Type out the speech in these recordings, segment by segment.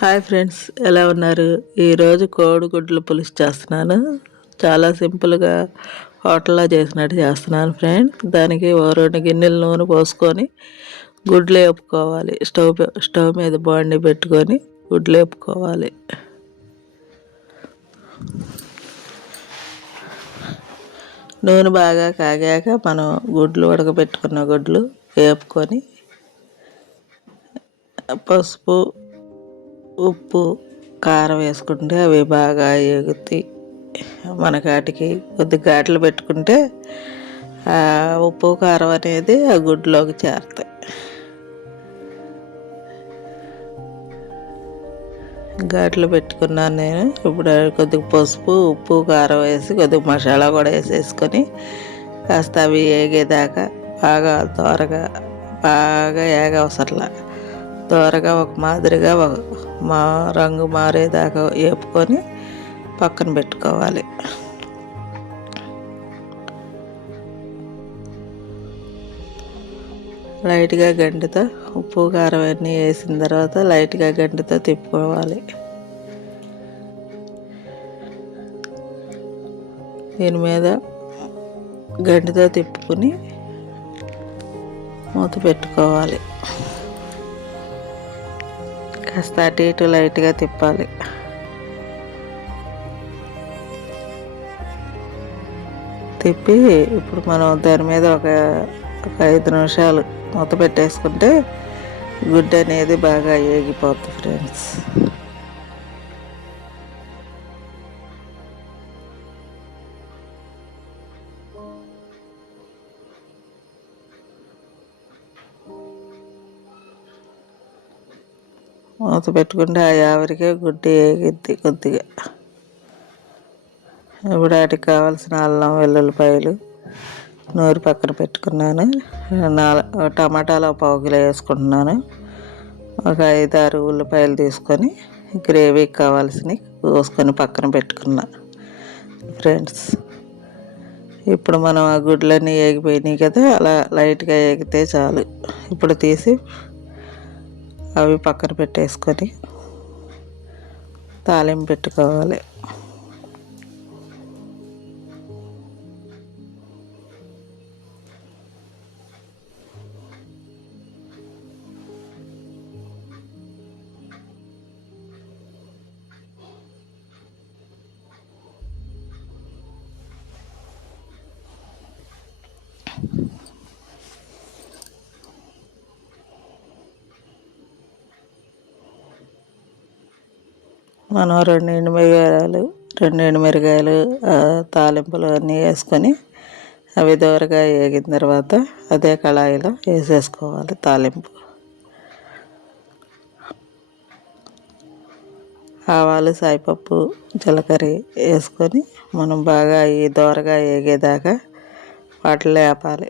Hi friends ఎలా ఉన్నారు? ఈరోజు కోడిగుడ్లు పులుసు చేస్తున్నాను. చాలా సింపుల్గా హోటల్లో చేసినట్టు చేస్తున్నాను ఫ్రెండ్స్ దానికి ఓ రెండు గిన్నెల నూనె పోసుకొని గుడ్లు వేపుకోవాలి స్టవ్ స్టవ్ మీద బాండి పెట్టుకొని గుడ్లు వేపుకోవాలి నూనె బాగా కాగాక మనం గుడ్లు ఉడకబెట్టుకున్న గుడ్లు వేపుకొని పసుపు ఉప్పు కారం వేసుకుంటే అవి బాగా ఎగుతాయి మన కాటికి కొద్ది ఘాట్లు పెట్టుకుంటే ఆ ఉప్పు కారం అనేది ఆ గుడ్లోకి చేరుతాయి. ఘాట్లు పెట్టుకున్నాను నేను. ఇప్పుడు కొద్దిగా పసుపు ఉప్పు కారం వేసి కొద్దిగా మసాలా కూడా వేసేసుకొని కాస్త అవి ఏగేదాకా బాగా త్వరగా బాగా ఏగవసరలా. దోరగా ఒక మాదిరిగా ఒక మా రంగు మారేదాకా వేపుకొని పక్కన పెట్టుకోవాలి. లైట్గా గంటితో ఉప్పు కారం అన్నీ వేసిన తర్వాత లైట్గా గంటితో తిప్పుకోవాలి. దీని మీద గంటితో తిప్పుకుని మూత పెట్టుకోవాలి. కాస్త అటు ఇటు లైట్గా తిప్పాలి. తిప్పి ఇప్పుడు మనం దాని మీద ఒక ఒక ఐదు నిమిషాలు మూత పెట్టేసుకుంటే గుడ్డు అనేది బాగా ఏగిపోతుంది ఫ్రెండ్స్ మూత పెట్టుకుంటే ఆ ఆవిరికే గుడ్డి ఏగిద్ది కొద్దిగా. ఇప్పుడు వాటికి కావాల్సిన అల్లం వెల్లుల్లిపాయలు నూరు పక్కన పెట్టుకున్నాను. నాలుగు టమాటాలు ఒక పావు కిలో వేసుకుంటున్నాను. ఒక ఐదు ఆరు ఉల్లిపాయలు తీసుకొని గ్రేవీకి కావాల్సినవి కోసుకొని పక్కన పెట్టుకున్నా. ఫ్రెండ్స్ ఇప్పుడు మనం ఆ గుడ్లన్నీ ఏగిపోయినాయి కదా అలా లైట్గా ఏగితే చాలు. ఇప్పుడు తీసి అవి పక్కన పెట్టేసుకొని తాలింపు పెట్టుకోవాలి. మనం రెండు ఎండుమిరగాయలు రెండు ఎండుమిరగాయలు ఆ, తాలింపులు అన్నీ వేసుకొని అవి దోరగా వేగిన తర్వాత అదే కళాయిలో వేసేసుకోవాలి తాలింపు. ఆవాలు సాయిపప్పు జీలకర్ర వేసుకొని మనం బాగా ఈ దోరగా వేగేదాకా వాటిలో వేపాలి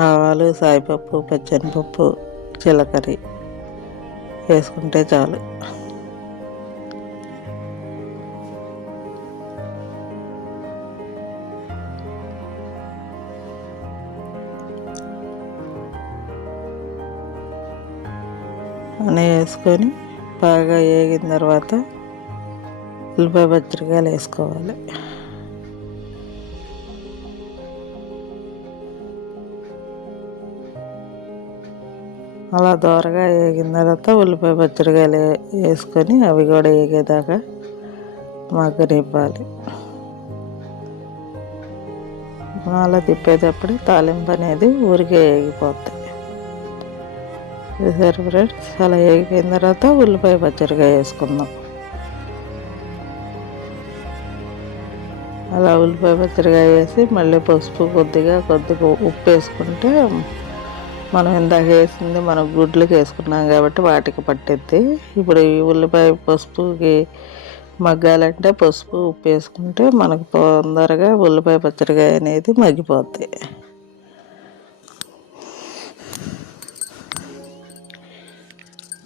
ఆవాలు సాయిపప్పు పచ్చనిపప్పు జీలకర్ర వేసుకుంటే చాలు. అన్నీ వేసుకొని బాగా వేగిన తర్వాత ఉల్లిపాయ పచ్చడికాయలు వేసుకోవాలి. అలా దోరగా వేగిన తర్వాత ఉల్లిపాయ పచ్చడికాయలు వేసుకొని అవి కూడా వేగేదాకా మగ్గనివ్వాలి మనం అలా తిప్పేటప్పుడు తాలింపు అనేది ఊరికే వేగిపోతాయి. చూసారు ఫ్రెండ్స్? అలా వేగిపోయిన తర్వాత ఉల్లిపాయ పచ్చడికాయ వేసుకుందాం. అలా ఉల్లిపాయ పచ్చడికాయ వేసి మళ్ళీ పసుపు కొద్దిగా కొద్దిగా ఉప్పు వేసుకుంటే మనం ఇందాక వేసింది మనం గుడ్లకి వేసుకున్నాం కాబట్టి వాటికి పట్టిద్ది. ఇప్పుడు ఈ ఉల్లిపాయ పసుపుకి మగ్గాలంటే పసుపు ఉప్పు వేసుకుంటే మనకు తొందరగా ఉల్లిపాయ పచ్చడికాయ అనేది మగ్గిపోద్ది.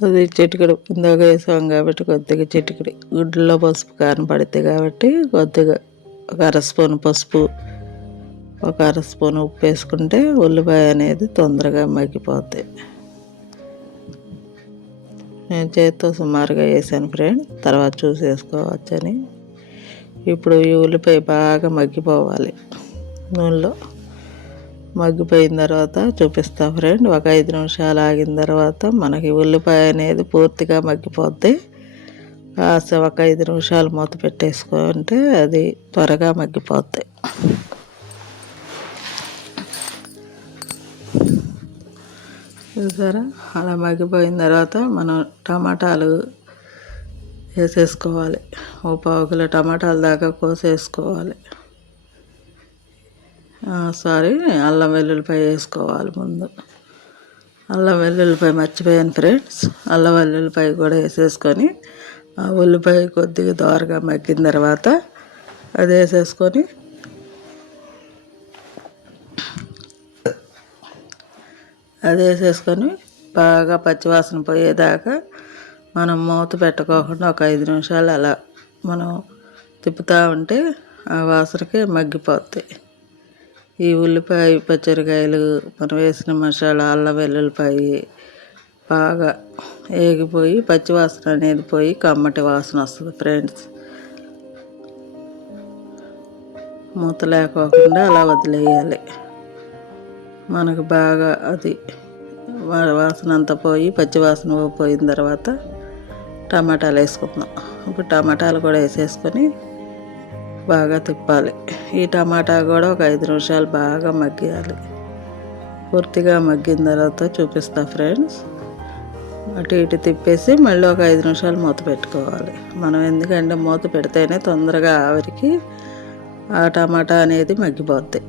అది చిటికెడు ఇందాక వేసాం కాబట్టి కొద్దిగా చిటికడి. గుడ్లలో పసుపు కారం కాబట్టి కొద్దిగా ఒక అర స్పూన్ పసుపు ఒక అర స్పూన్ ఉప్పు వేసుకుంటే ఉల్లిపాయ అనేది తొందరగా మగ్గిపోద్ది. నేను చేతితో సుమారుగా వేసాను ఫ్రెండ్ తర్వాత చూసి వేసుకోవచ్చని ఇప్పుడు ఈ ఉల్లిపాయ బాగా మగ్గిపోవాలి. నూనెలో మగ్గిపోయిన తర్వాత చూపిస్తా ఫ్రెండ్ ఒక ఐదు నిమిషాలు ఆగిన తర్వాత మనకి ఉల్లిపాయ అనేది పూర్తిగా మగ్గిపోద్ది. కాస్త ఒక ఐదు నిమిషాలు మూత పెట్టేసుకుంటే అది త్వరగా మగ్గిపోద్ది. చూసారా? అలా మగ్గిపోయిన తర్వాత మనం టమాటాలు వేసేసుకోవాలి. ఓ పావు కిలో టమాటాలు దాకా కోసేసుకోవాలి. సారీ అల్లం వెల్లుల్లిపాయ వేసుకోవాలి ముందు. అల్లం వెల్లుల్లిపాయ మర్చిపోయాను ఫ్రెండ్స్. అల్లం వెల్లుల్లిపాయ కూడా వేసేసుకొని ఆ ఉల్లిపాయ కొద్దిగా దోరగా మగ్గిన తర్వాత అది వేసేసుకొని అది వేసేసుకొని బాగా పచ్చివాసన పోయేదాకా మనం మూత పెట్టుకోకుండా ఒక ఐదు నిమిషాలు అలా మనం తిప్పుతూ ఉంటే ఆ వాసనకి మగ్గిపోతాయి ఈ ఉల్లిపాయ పచ్చరికాయలు మనం వేసిన మసాలా అల్లం వెల్లుల్లిపాయ బాగా ఏగిపోయి పచ్చివాసన అనేది పోయి కమ్మటి వాసన వస్తుంది ఫ్రెండ్స్. మూత లేకోకుండా అలా వదిలేయాలి. మనకు బాగా అది వాసన అంతా పోయి పచ్చి వాసన పోయిన తర్వాత టమాటాలు వేసుకుందాం ఇప్పుడు టమాటాలు కూడా వేసేసుకొని బాగా తిప్పాలి. ఈ టమాటా కూడా ఒక ఐదు నిమిషాలు బాగా మగ్గియాలి పూర్తిగా మగ్గిన తర్వాత చూపిస్తా ఫ్రెండ్స్. అటు ఇటు తిప్పేసి మళ్ళీ ఒక ఐదు నిమిషాలు మూత పెట్టుకోవాలి. మనం ఎందుకంటే మూత పెడితేనే తొందరగా ఆవిరికి ఆ టమాటా అనేది మగ్గిపోద్ది.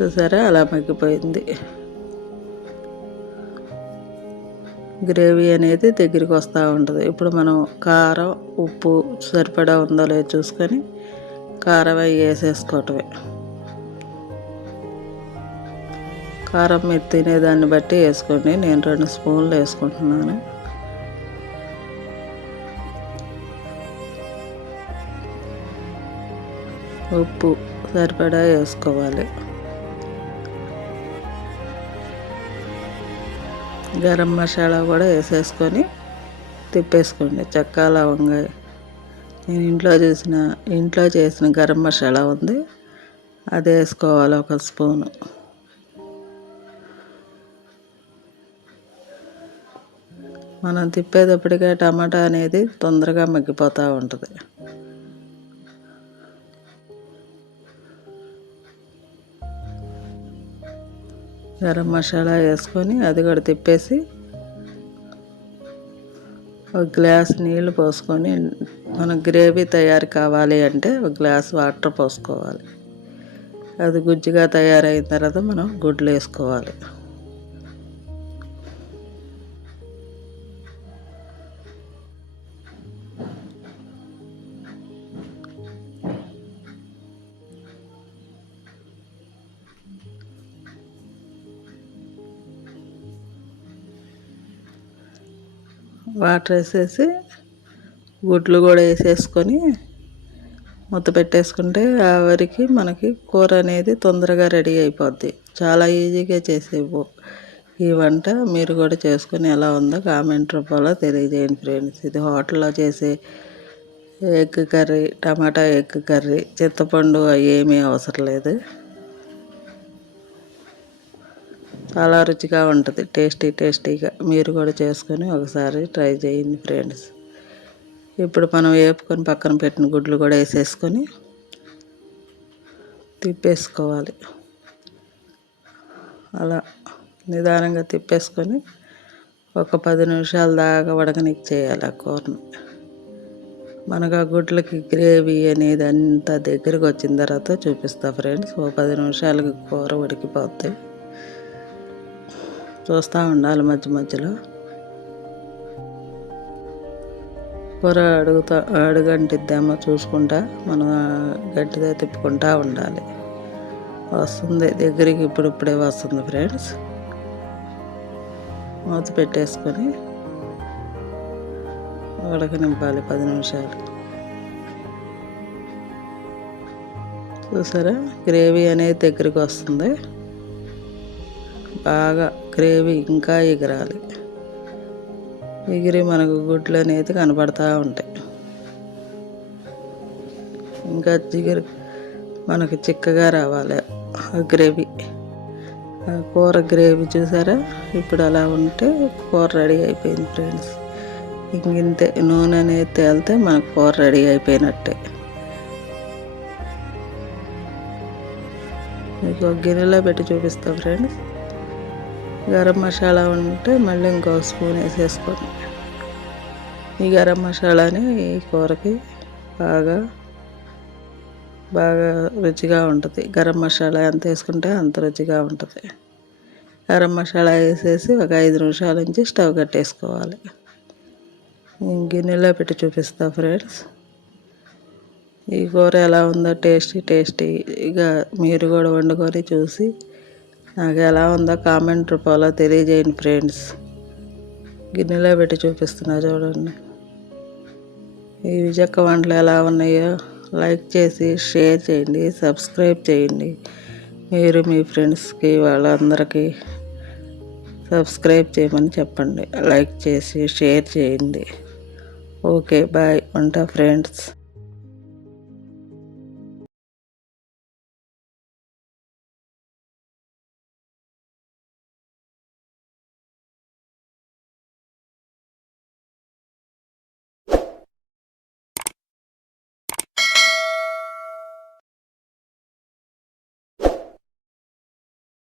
చూసారా? అలా మగ్గిపోయింది. గ్రేవీ అనేది దగ్గరికి వస్తూ ఉంటుంది. ఇప్పుడు మనం కారం ఉప్పు సరిపడా ఉందో లేదో చూసుకొని కారం అవి వేసేసుకోవటమే. కారం మీరు తినేదాన్ని బట్టి వేసుకోండి. నేను రెండు స్పూన్లు వేసుకుంటున్నాను. ఉప్పు సరిపడా వేసుకోవాలి. గరం మసాలా కూడా వేసేసుకొని తిప్పేసుకోండి. చెక్క లవంగా. నేను ఇంట్లో చేసిన ఇంట్లో చేసిన గరం మసాలా ఉంది. అది వేసుకోవాలి ఒక స్పూను. మనం తిప్పేటప్పటికే టమాటా అనేది తొందరగా మగ్గిపోతూ ఉంటుంది. గరం మసాలా వేసుకొని అది కూడా తిప్పేసి ఒక గ్లాస్ నీళ్ళు పోసుకొని మనం గ్రేవీ తయారు కావాలి అంటే ఒక గ్లాస్ వాటర్ పోసుకోవాలి. అది గుజ్జుగా తయారైన తర్వాత మనం గుడ్లు వేసుకోవాలి. వాటర్ వేసేసి గుడ్లు కూడా వేసేసుకొని మూత పెట్టేసుకుంటే ఆవరికి మనకి కూర అనేది తొందరగా రెడీ అయిపోద్ది. చాలా ఈజీగా చేసేవు ఈ వంట మీరు కూడా చేసుకొని ఎలా ఉందో కామెంట్ రూపంలో తెలియజేయండి ఫ్రెండ్స్. ఇది హోటల్లో చేసే egg curry tomato egg curry చింతపండు ఏమీ అవసరం లేదు. చాలా రుచిగా ఉంటుంది. టేస్టీ టేస్టీగా. మీరు కూడా చేసుకొని ఒకసారి ట్రై చేయండి ఫ్రెండ్స్. ఇప్పుడు మనం వేపుకొని పక్కన పెట్టిన గుడ్లు కూడా వేసేసుకొని తిప్పేసుకోవాలి. అలా నిదానంగా తిప్పేసుకొని ఒక పది నిమిషాల దాకా ఉడకనికి చేయాలి ఆ కూరని. మనకు ఆ గుడ్లకి గ్రేవీ అనేది అంతా దగ్గరికి వచ్చిన తర్వాత చూపిస్తా ఫ్రెండ్స్. ఓ పది నిమిషాలకి కూర ఉడికిపోతాయి చూస్తూ ఉండాలి మధ్య మధ్యలో. కూర అడుగుతా అడుగంటిద్దామో చూసుకుంటా మనం గట్టిగా తిప్పుకుంటా ఉండాలి. వస్తుంది దగ్గరికి ఇప్పుడు ఇప్పుడే వస్తుంది ఫ్రెండ్స్. మూత పెట్టేసుకొని ఉడకనింపాలి పది నిమిషాలు. చూసారా? గ్రేవీ అనేది దగ్గరికి వస్తుంది. బాగా గ్రేవీ ఇంకా ఎగరాలి. ఎగిరి మనకు గుడ్లు అనేది కనపడతా ఉంటాయి. ఇంకా జిగురు మనకు చిక్కగా రావాలి ఆ గ్రేవీ. కూర గ్రేవీ చూసారా? ఇప్పుడు అలా ఉంటే కూర రెడీ అయిపోయింది ఫ్రెండ్స్. ఇంతే నూనె అనేది తేలితే మనకు కూర రెడీ అయిపోయినట్టే. మీకు గిన్నెలో పెట్టి చూపిస్తా ఫ్రెండ్స్. గరం మసాలా ఉంటే మళ్ళీ ఇంకో స్పూన్ వేసేసుకోండి ఈ గరం మసాలాని ఈ కూరకి బాగా బాగా రుచిగా ఉంటుంది. గరం మసాలా ఎంత వేసుకుంటే అంత రుచిగా ఉంటుంది. గరం మసాలా వేసేసి ఒక ఐదు నిమిషాల నుంచి స్టవ్ కట్టేసుకోవాలి. గిన్నెలో పెట్టి చూపిస్తా ఫ్రెండ్స్. ఈ కూర ఎలా ఉందో టేస్టీ టేస్టీగా మీరు కూడా వండుకొని చూసి నాకు ఎలా ఉందో కామెంట్ రూపంలో తెలియజేయండి ఫ్రెండ్స్. గిన్నెలో పెట్టి చూపిస్తున్నా చూడండి. ఈ విజక్క వంటలు ఎలా ఉన్నాయో లైక్ చేసి షేర్ చేయండి సబ్స్క్రైబ్ చేయండి. మీరు మీ ఫ్రెండ్స్కి వాళ్ళందరికీ సబ్స్క్రైబ్ చేయమని చెప్పండి. లైక్ చేసి షేర్ చేయండి. Okay bye. ఉంటా ఫ్రెండ్స్.